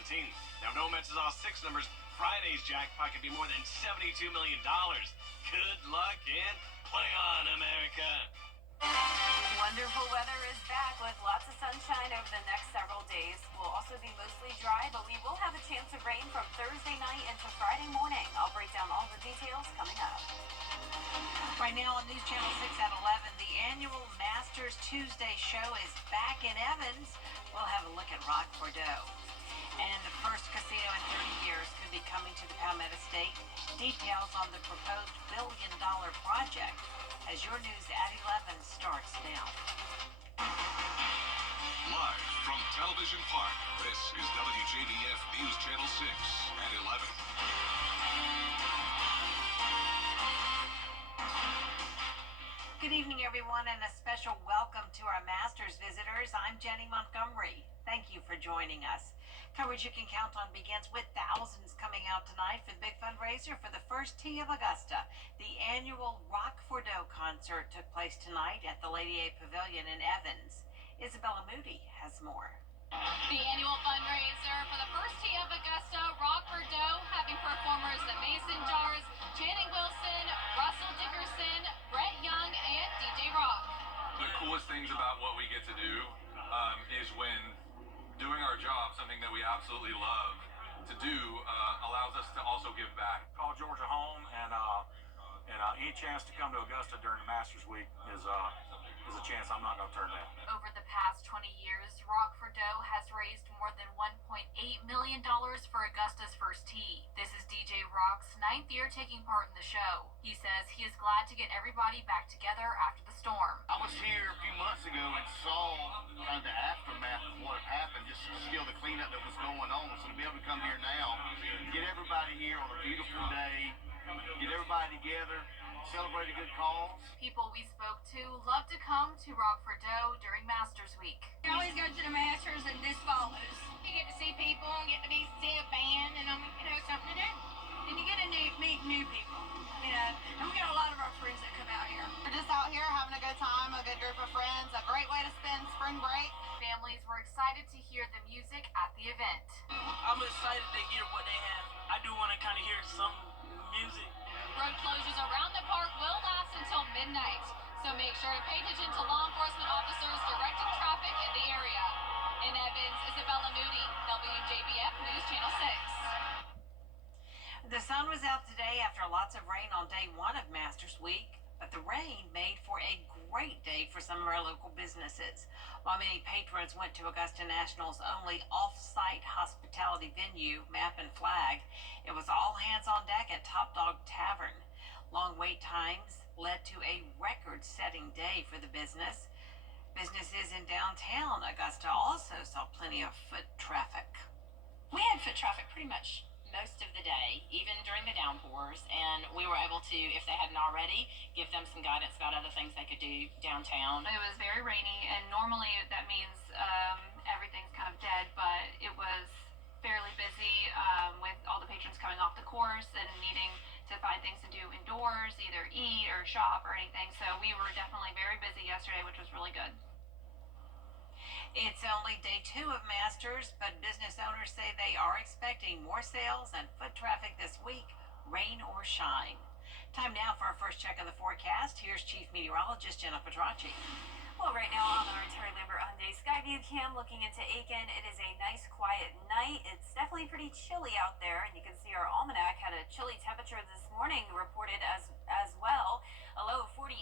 17. Now, no mentions all six numbers. Friday's jackpot could be more than $72 million. Good luck and play on, America. Wonderful weather is back with lots of sunshine over the next several days. We'll also be mostly dry, but we will have a chance of rain from Thursday night into Friday morning. I'll break down all the details coming up. Right now on News Channel 6 at 11, the annual Masters Tuesday show is back in Evans. We'll have a look at Rock Bordeaux. And the first casino in 30 years could be coming to the Palmetto State. Details on the proposed billion-dollar project as your news at 11 starts now. Live from Television Park, this is WJBF News Channel 6 at 11. Good evening, everyone, and a special welcome to our Masters visitors. I'm Jenny Montgomery. Thank you for joining us. Coverage you can count on begins with thousands coming out tonight for the big fundraiser for the first tee of Augusta. The annual Rock Bordeaux concert took place tonight at the Lady A Pavilion in Evans. Isabella Moody has more. The annual fundraiser for the first tee of Augusta, Rock Bordeaux, having performers the Mason Jars, Channing Wilson, Russell Dickerson, Brett Young, and DJ Rock. The coolest things about what we get to do is when doing our job, something that we absolutely love to do, allows us to also give back. Call Georgia home, and any chance to come to Augusta during the Masters Week is a chance I'm not going to turn down. Over the past 20 years, Rock Bordeaux has raised more than $1.8 million for Augusta's first tee. This is DJ Rock's 9th year taking part in the show. He says he is glad to get everybody back together after the storm. I was here a few months ago and saw kind of the aftermath of what had happened, just still the cleanup that was going on. So to be able to come here now, get everybody here on a beautiful day, get everybody together, celebrate a good cause. People we spoke to love to come to Rock Bordeaux during Masters Week. You always go to the Masters and this follows. You get to see people and get to see a band and something to do. And you get to meet new people, and we got a lot of our friends that come out here. We're just out here having a good time, a good group of friends, a great way to spend spring break. Families were excited to hear the music at the event. I'm excited to hear what they have. I do want to kind of hear some music. Road closures around the park will last until midnight, so make sure to pay attention to law enforcement officers directing traffic in the area. In Evans, Isabella Moody, WJBF News Channel 6. The sun was out today after lots of rain on day one of Masters Week, but the rain made for a great day for some of our local businesses. While many patrons went to Augusta National's only off-site hospitality venue, Map and Flag, it was all hands on deck at Top Dog Tavern. Long wait times led to a record-setting day for the business. Businesses in downtown Augusta also saw plenty of foot traffic. We had foot traffic pretty much most of the day, even during the downpours, and we were able to, if they hadn't already, give them some guidance about other things they could do downtown. It was very rainy, and normally that means everything's kind of dead, but it was fairly busy with all the patrons coming off the course and needing to find things to do indoors, either eat or shop or anything. So we were definitely very busy yesterday, which was really good. It's only day two of Masters, but business owners say they are expecting more sales and foot traffic this week, rain or shine. Time now for our first check of the forecast. Here's Chief Meteorologist Jenna Petracci. Well, right now on our Terry Lambert Hyundai Skyview cam looking into Aiken, it is a nice quiet night. It's definitely pretty chilly out there, and you can see our almanac had a chilly temperature this morning reported as well. A low of 48,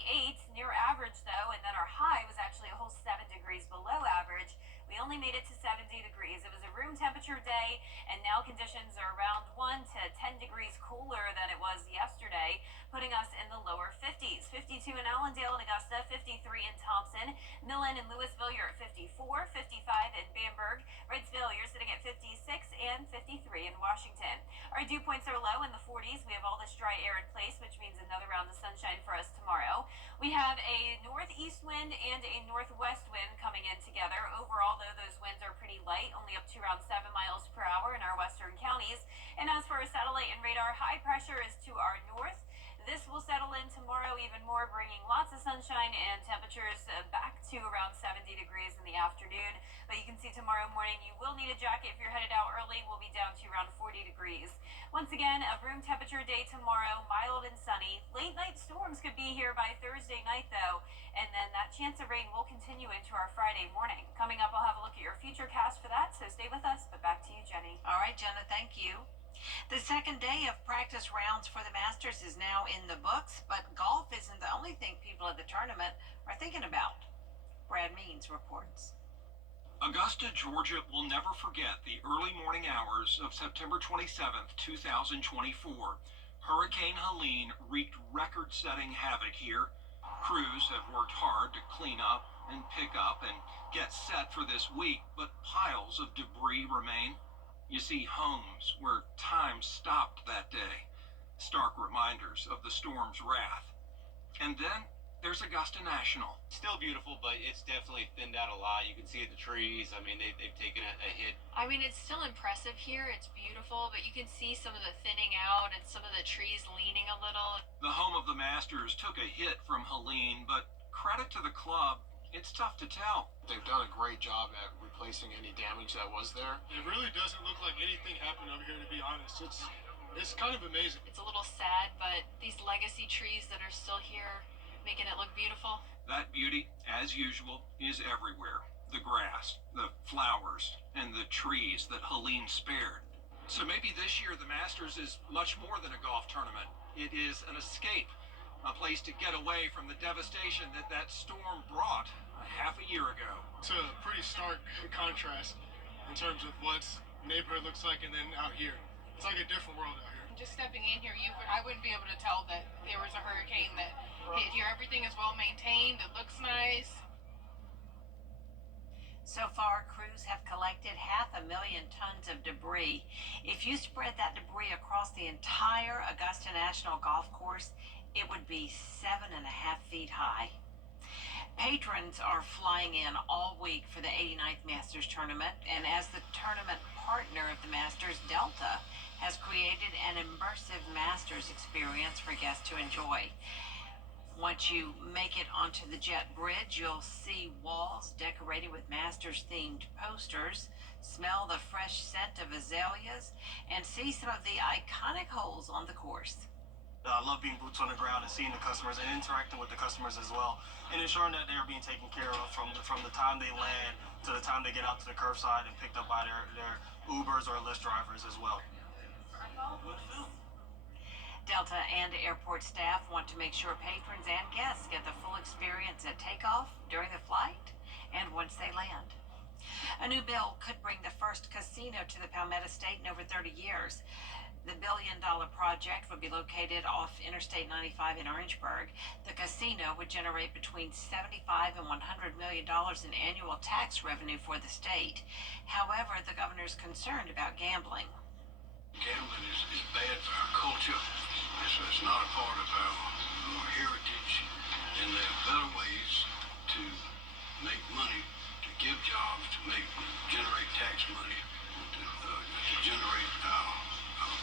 near average though, and then our high was actually a whole 7 degrees below average. We only made it to 70 degrees. It was a room temperature day, and now conditions are around 1 to 10 degrees cooler than it was yesterday, putting us in the lower 50s. 52 in Allendale and Augusta, 53 in Thompson. Millen and Louisville, you're at 54, 55 in Bamberg. Wrightsville, you're sitting at 56 and 53 in Washington. Our dew points are low in the 40s. We have all this dry air in place, which means another round of sunshine for us tomorrow. We have a northeast wind and a northwest wind coming in together. Overall, though, those winds are pretty light, only up to around 7 miles per hour in our western counties. And as for our satellite and radar, high pressure is to our north. This will settle in tomorrow even more, bringing lots of sunshine and temperatures back to around 70 degrees in the afternoon. But you can see tomorrow morning you will need a jacket if you're headed out early. We'll degrees. Once again, a room temperature day tomorrow, mild and sunny. Late night storms could be here by Thursday night, though, and then that chance of rain will continue into our Friday morning. Coming up, I'll have a look at your futurecast for that, so stay with us. But back to you, Jenny. All right, Jenna, thank you. The second day of practice rounds for the Masters is now in the books, but golf isn't the only thing people at the tournament are thinking about. Brad Means reports. Augusta, Georgia will never forget the early morning hours of September 27th, 2024. Hurricane Helene wreaked record-setting havoc here. Crews have worked hard to clean up and pick up and get set for this week, but piles of debris remain. You see homes where time stopped that day, stark reminders of the storm's wrath. And then there's Augusta National. Still beautiful, but it's definitely thinned out a lot. You can see the trees. I mean, they've taken a hit. I mean, it's still impressive here. It's beautiful, but you can see some of the thinning out and some of the trees leaning a little. The home of the Masters took a hit from Helene, but credit to the club, it's tough to tell. They've done a great job at replacing any damage that was there. It really doesn't look like anything happened over here, to be honest. It's kind of amazing. It's a little sad, but these legacy trees that are still here, making it look beautiful. That beauty, as usual, is everywhere. The grass, the flowers, and the trees that Helene spared. So maybe this year the Masters is much more than a golf tournament. It is an escape, a place to get away from the devastation that storm brought half a year ago. It's a pretty stark contrast in terms of what neighborhood looks like and then out here. It's like a different world out here. Just stepping in here, I wouldn't be able to tell that there was a hurricane that hit here. Everything is well maintained. It looks nice. So far, crews have collected 500,000 tons of debris. If you spread that debris across the entire Augusta National Golf Course, it would be 7.5 feet high. Patrons are flying in all week for the 89th Masters Tournament, and as the tournament partner of the Masters, Delta has created an immersive Masters experience for guests to enjoy. Once you make it onto the jet bridge, you'll see walls decorated with Masters-themed posters, smell the fresh scent of azaleas, and see some of the iconic holes on the course. I love being boots on the ground and seeing the customers and interacting with the customers as well, and ensuring that they're being taken care of from the time they land to the time they get out to the curbside and picked up by their Ubers or Lyft drivers as well. Delta and airport staff want to make sure patrons and guests get the full experience at takeoff, during the flight, and once they land. A new bill could bring the first casino to the Palmetto State in over 30 years. The billion-dollar project would be located off Interstate 95 in Orangeburg. The casino would generate between $75 and $100 million in annual tax revenue for the state. However, the governor's concerned about gambling. Gambling is bad for our culture. It's not a part of our heritage. And there are better ways to make money, to give jobs, to generate tax money, to generate a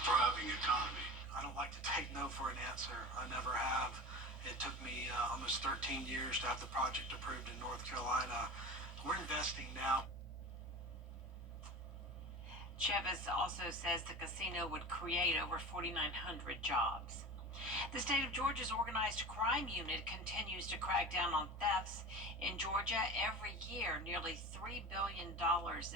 thriving economy. I don't like to take no for an answer. I never have. It took me almost 13 years to have the project approved in North Carolina. We're investing now. Chavez also says the casino would create over 4,900 jobs. The state of Georgia's organized crime unit continues to crack down on thefts. In Georgia, every year, nearly $3 billion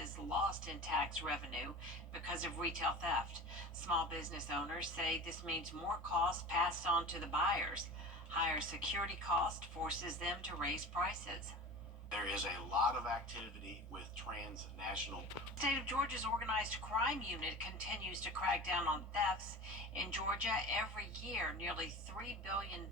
is lost in tax revenue because of retail theft. Small business owners say this means more costs passed on to the buyers. Higher security cost forces them to raise prices. There is a lot of activity with transnational. The state of Georgia's organized crime unit continues to crack down on thefts. In Georgia, every year, nearly $3 billion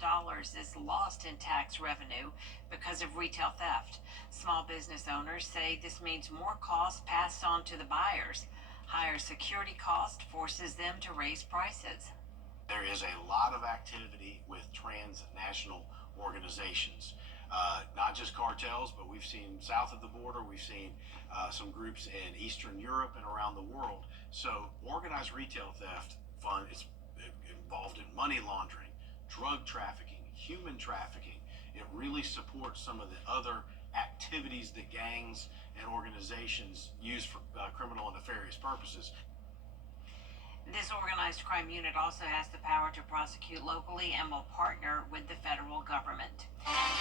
is lost in tax revenue because of retail theft. Small business owners say this means more costs passed on to the buyers. Higher security cost forces them to raise prices. There is a lot of activity with transnational organizations. Not just cartels, but we've seen south of the border, we've seen some groups in Eastern Europe and around the world. So organized retail theft fund is involved in money laundering, drug trafficking, human trafficking. It really supports some of the other activities that gangs and organizations use for criminal and nefarious purposes. This organized crime unit also has the power to prosecute locally and will partner with the federal government.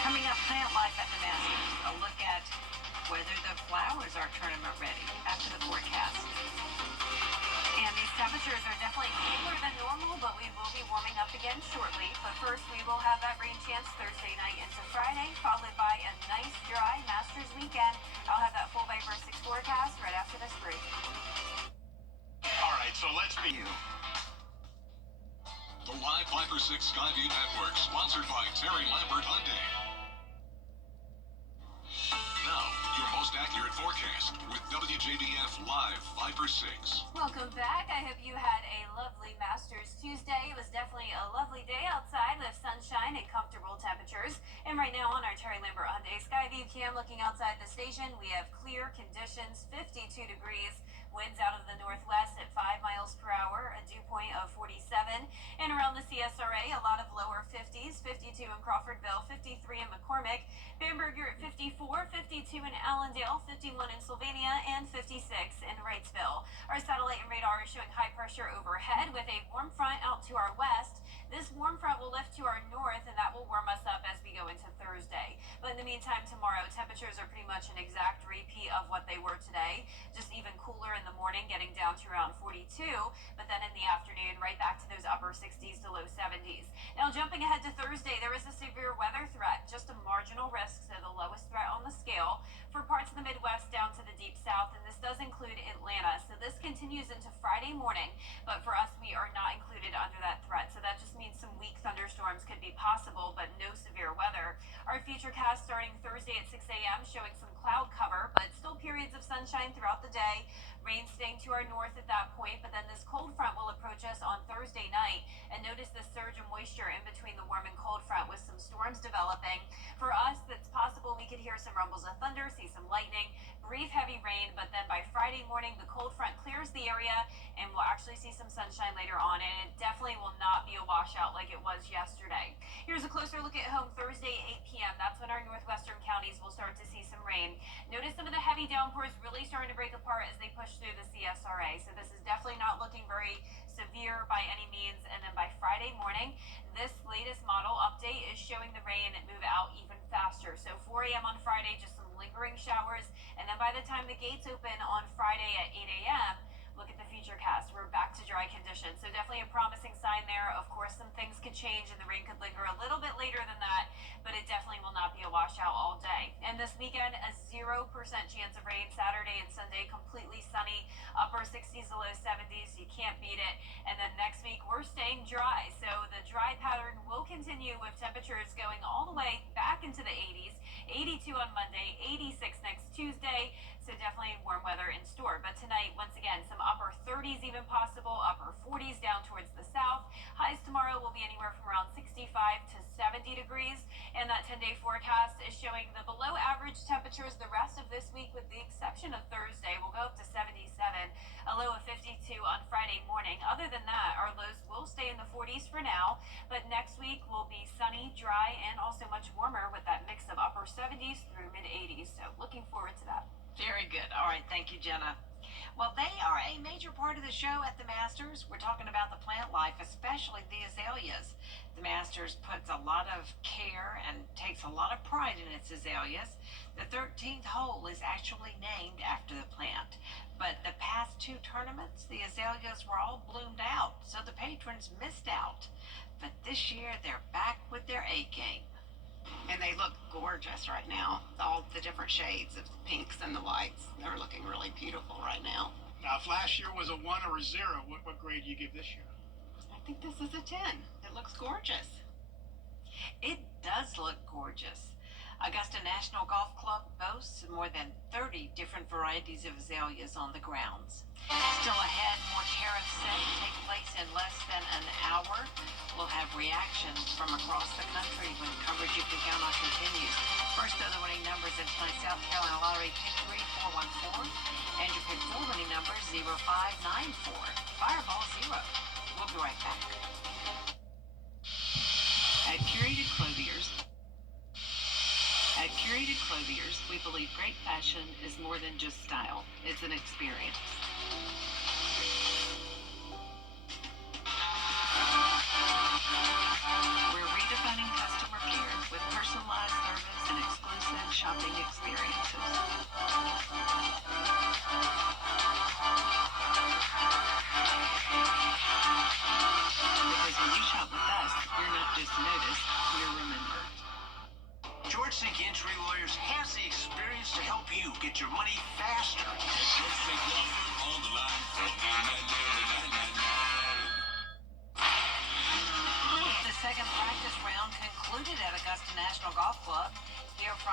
Coming up, Plant Life at the Masters, a look at whether the flowers are tournament ready after the forecast. And these temperatures are definitely cooler than normal, but we will be warming up again shortly. But first, we will have that rain chance Thursday night into Friday, followed by a nice, dry Masters weekend. I'll have that full Viper 6 forecast right after this break. All right, so let's be. The live Viper 6 Skyview Network, sponsored by Terry Lambert Hyundai. Now, your most accurate forecast with WJBF Live Viper 6. Welcome back. I hope you had a lovely Masters Tuesday. It was definitely a lovely day outside with sunshine and comfortable temperatures. And right now on our Terry Lambert Hyundai Skyview cam looking outside the station, we have clear conditions, 52 degrees. Winds out of the northwest at 5 miles per hour, a dew point of 47. And around the CSRA, a lot of lower 50s, 52 in Crawfordville, 53 in McCormick, Bamberger at 54, 52 in Allendale, 51 in Sylvania, and 56 in Wrightsville. Our satellite and radar is showing high pressure overhead with a warm front out to our west. This warm front will lift to our north, and that will warm us up as we go into Thursday. But in the meantime, tomorrow, temperatures are pretty much an exact repeat of what they were today, just even cooler in the morning, getting down to around 42, but then in the afternoon, right back to those upper 60s to low 70s. Now, jumping ahead to Thursday, there is a severe weather threat, just a marginal risk, so the lowest threat on the scale for parts of the Midwest down to the deep south, and this does include Atlanta. So this continues into Friday morning, but for us, we are not included under that threat. So that just means some weak thunderstorms could be possible, but no severe weather. Our futurecast starting Thursday at 6 a.m. showing some cloud cover, but still periods of sunshine throughout the day. Rain staying to our north at that point, but then this cold front will approach us on Thursday night, and notice the surge of moisture in between the warm and cold front with some storms developing. For us, it's possible we could hear some rumbles of thunder, see some lightning, brief heavy rain, but then by Friday morning, the cold front clears the area, and we'll actually see some sunshine later on, and it definitely will not be a washout like it was yesterday. Here's a closer look at home Thursday, 8 p.m. That's when our northwestern counties will start to see some rain. Notice some of the heavy downpours really starting to break apart as they push through the CSRA, so this is definitely not looking very severe by any means. And then by Friday morning, this latest model update is showing the rain move out even faster. So 4 a.m. on Friday, just some lingering showers, and then by the time the gates open on Friday at 8 a.m., look at the futurecast. We're back to dry conditions. So definitely a promising sign there. Of course, some things could change and the rain could linger a little bit later than that, but it definitely will not be a washout all day. And this weekend, a 0% chance of rain. Saturday and Sunday, completely sunny, upper 60s to low 70s. You can't beat it. And then next week, we're staying dry. So the dry pattern will continue with temperatures going all the way back into the 80s. 82 on Monday, 86 next Tuesday. So definitely warm weather in store. But tonight, once again, some upper 30s even possible, upper 40s down towards the south. Highs tomorrow will be anywhere from around 65 to 70 degrees. And that 10-day forecast is showing the below average temperatures the rest of this week, with the exception of Thursday. We'll go up to 77, a low of 52 on Friday morning. Other than that, our lows will stay in the 40s for now. But next week will be sunny, dry, and also much warmer with that mix of upper 70s through mid 80s. So looking forward to that. Very good. All right. Thank you, Jenna. Well, they are a major part of the show at the Masters. We're talking about the plant life, especially the azaleas. The Masters puts a lot of care and takes a lot of pride in its azaleas. The 13th hole is actually named after the plant. But the past two tournaments, the azaleas were all bloomed out, so the patrons missed out. But this year, they're back with their A game. And they look gorgeous right now. All the different shades of pinks and the whites. They're looking really beautiful right now. Now, if last year was a 1 or a 0, what grade do you give this year? I think this is a 10. It looks gorgeous. It does look gorgeous. Augusta National Golf Club boasts more than 30 different varieties of azaleas on the grounds. Still ahead, more tariff setting take place in less than an hour. We'll have reactions from across the country when coverage you can count on continues. First, though, the winning numbers in tonight's South Carolina Lottery pick 3414, and your pick 4 winning numbers 0594. Fireball 0. We'll be right back. At Curated Clothiers, we believe great fashion is more than just style. It's an experience.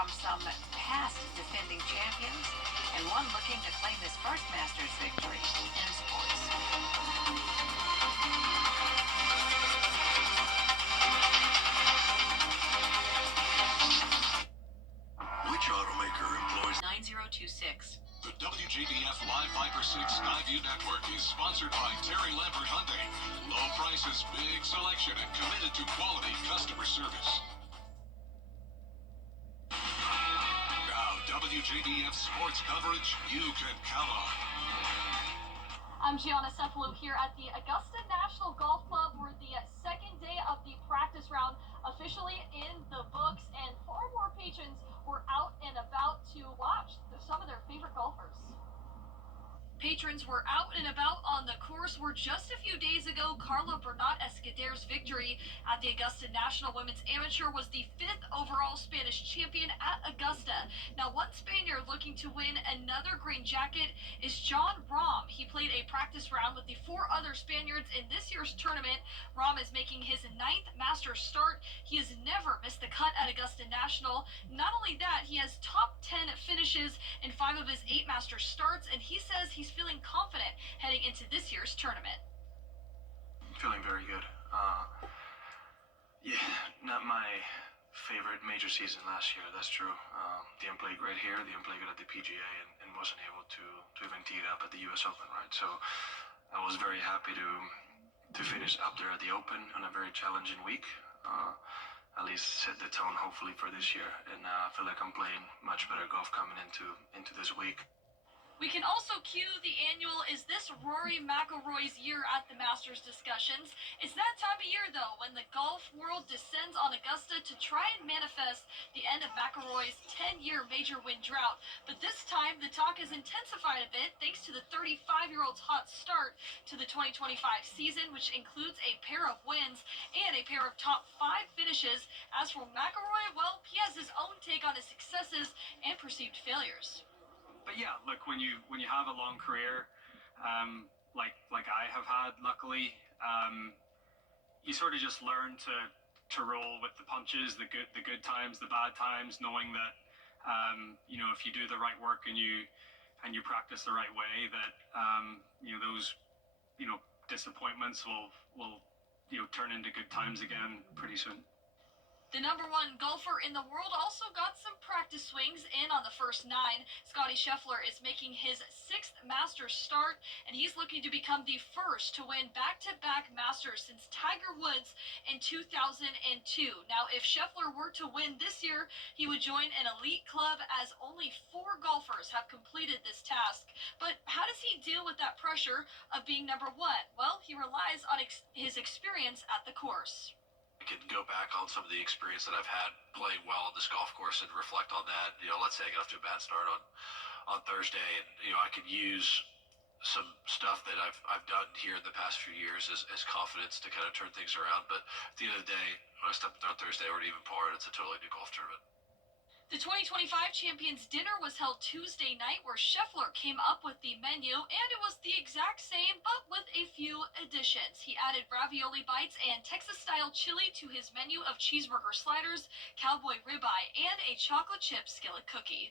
from some past defending champions and one looking to claim his first Masters victory in sports. Which automaker employs 9026? The WJBF Live Viper 6 Skyview Network is sponsored by Terry Lambert Hyundai. Low prices, big selection, and committed to quality customer service. Now, WJBF sports coverage you can count on. I'm Gianna Cephalou here at the Augusta National Golf Club, where the second day of the practice round officially in the books, and far more patrons were out and about to watch some of their favorite golfers. Patrons were out and about on the course where just a few days ago, Carla Bernat Escuder's victory at the Augusta National Women's Amateur was the 5th overall Spanish champion at Augusta. Now, one Spaniard looking to win another green jacket is John Rahm. He played a practice round with the 4 other Spaniards in this year's tournament. Rahm is making his 9th Masters start. He has never missed the cut at Augusta National. Not only that, he has top 10 finishes in 5 of his 8 Masters starts, and he says he's feeling confident heading into this year's tournament. Feeling very good. Yeah, not my favorite major season last year, that's true. Didn't play great here, didn't play good at the PGA, and wasn't able to even tee it up at the US Open, right? So I was very happy to finish up there at the Open on a very challenging week. At least set the tone hopefully for this year, and I feel like I'm playing much better golf coming into this week. We can also cue the annual "Is This Rory McIlroy's Year" at the Masters discussions. It's that time of year, though, when the golf world descends on Augusta to try and manifest the end of McIlroy's 10-year major win drought. But this time, the talk has intensified a bit thanks to the 35-year-old's hot start to the 2025 season, which includes a pair of wins and a pair of top 5 finishes. As for McIlroy, well, he has his own take on his successes and perceived failures. But yeah, look, when you have a long career, like I have had, luckily, you sort of just learn to roll with the punches, the good times, the bad times, knowing that if you do the right work and you practice the right way, that those disappointments will turn into good times again pretty soon. The number 1 golfer in the world also got some practice swings in on the first 9. Scottie Scheffler is making his 6th Masters start, and he's looking to become the first to win back-to-back Masters since Tiger Woods in 2002. Now, if Scheffler were to win this year, he would join an elite club, as only 4 golfers have completed this task. But how does he deal with that pressure of being number 1? Well, he relies on his experience at the course. I could go back on some of the experience that I've had playing well on this golf course and reflect on that. Let's say I got off to a bad start on Thursday, and I could use some stuff that I've done here in the past few years as confidence to kind of turn things around. But at the end of the day, when I stepped there on Thursday or even par, it's a totally new golf tournament. The 2025 Champions Dinner was held Tuesday night, where Scheffler came up with the menu, and it was the exact same, but with a few additions. He added ravioli bites and Texas-style chili to his menu of cheeseburger sliders, cowboy ribeye, and a chocolate chip skillet cookie.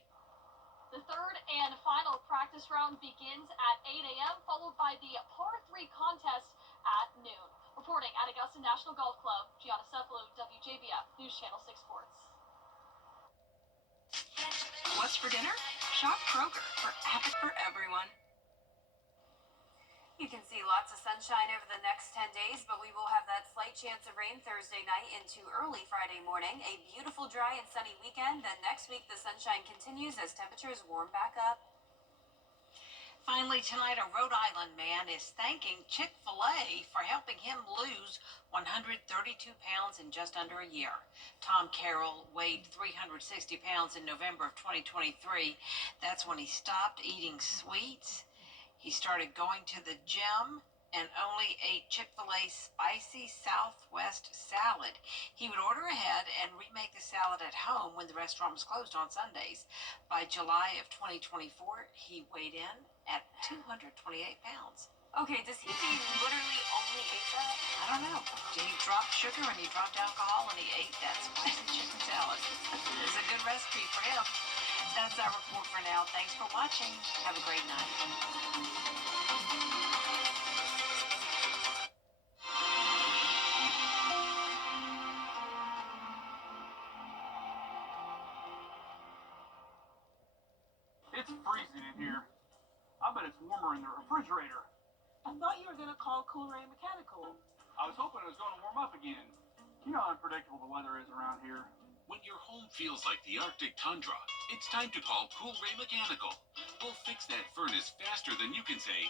The third and final practice round begins at 8 a.m., followed by the par 3 contest at noon. Reporting at Augusta National Golf Club, Gianna Cephalou, WJBF News Channel 6 Sports. What's for dinner? Shop Kroger for appetite for everyone. You can see lots of sunshine over the next 10 days, but we will have that slight chance of rain Thursday night into early Friday morning. A beautiful, dry, and sunny weekend. Then next week, the sunshine continues as temperatures warm back up. Finally tonight, a Rhode Island man is thanking Chick-fil-A for helping him lose 132 pounds in just under a year. Tom Carroll weighed 360 pounds in November of 2023. That's when he stopped eating sweets. He started going to the gym and only ate Chick-fil-A spicy Southwest salad. He would order ahead and remake the salad at home when the restaurant was closed on Sundays. By July of 2024, he weighed in at 228 pounds. Okay, does he mean literally only he ate that? I don't know. He dropped sugar and he dropped alcohol and he ate that spicy chicken salad. It's a good recipe for him. That's our report for now. Thanks for watching. Have a great night. It's freezing in here. I bet it's warmer in the refrigerator. I thought you were going to call Cool Ray Mechanical. I was hoping it was going to warm up again. You know how unpredictable the weather is around here. When your home feels like the Arctic tundra, it's time to call Cool Ray Mechanical. We'll fix that furnace faster than you can say,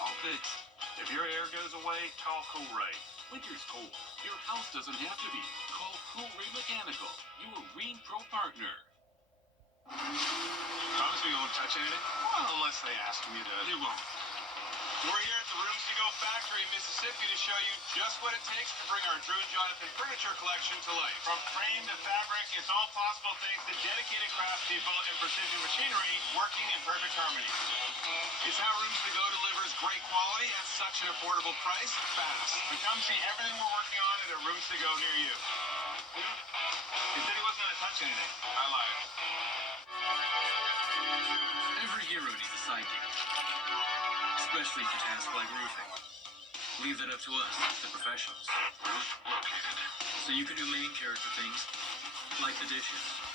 All fixed. If your air goes away, call Cool Ray. winter's cold. Your house doesn't have to be. Call Cool Ray Mechanical, your Reen Pro partner. Promise me you won't touch anything? Well, unless they ask me to. You won't. We're here at the Rooms to Go factory in Mississippi to show you just what it takes to bring our Drew and Jonathan furniture collection to life. From frame to fabric, it's all possible thanks to dedicated craftspeople and precision machinery working in perfect harmony. It's how Rooms to Go delivers great quality at such an affordable price, fast. So come see everything we're working on at a Rooms to Go near you. He said he wasn't going to touch anything. I lied. Every hero needs a sidekick, especially for tasks like roofing. Leave that up to us, the professionals. Roof located. So you can do main character things, like the dishes.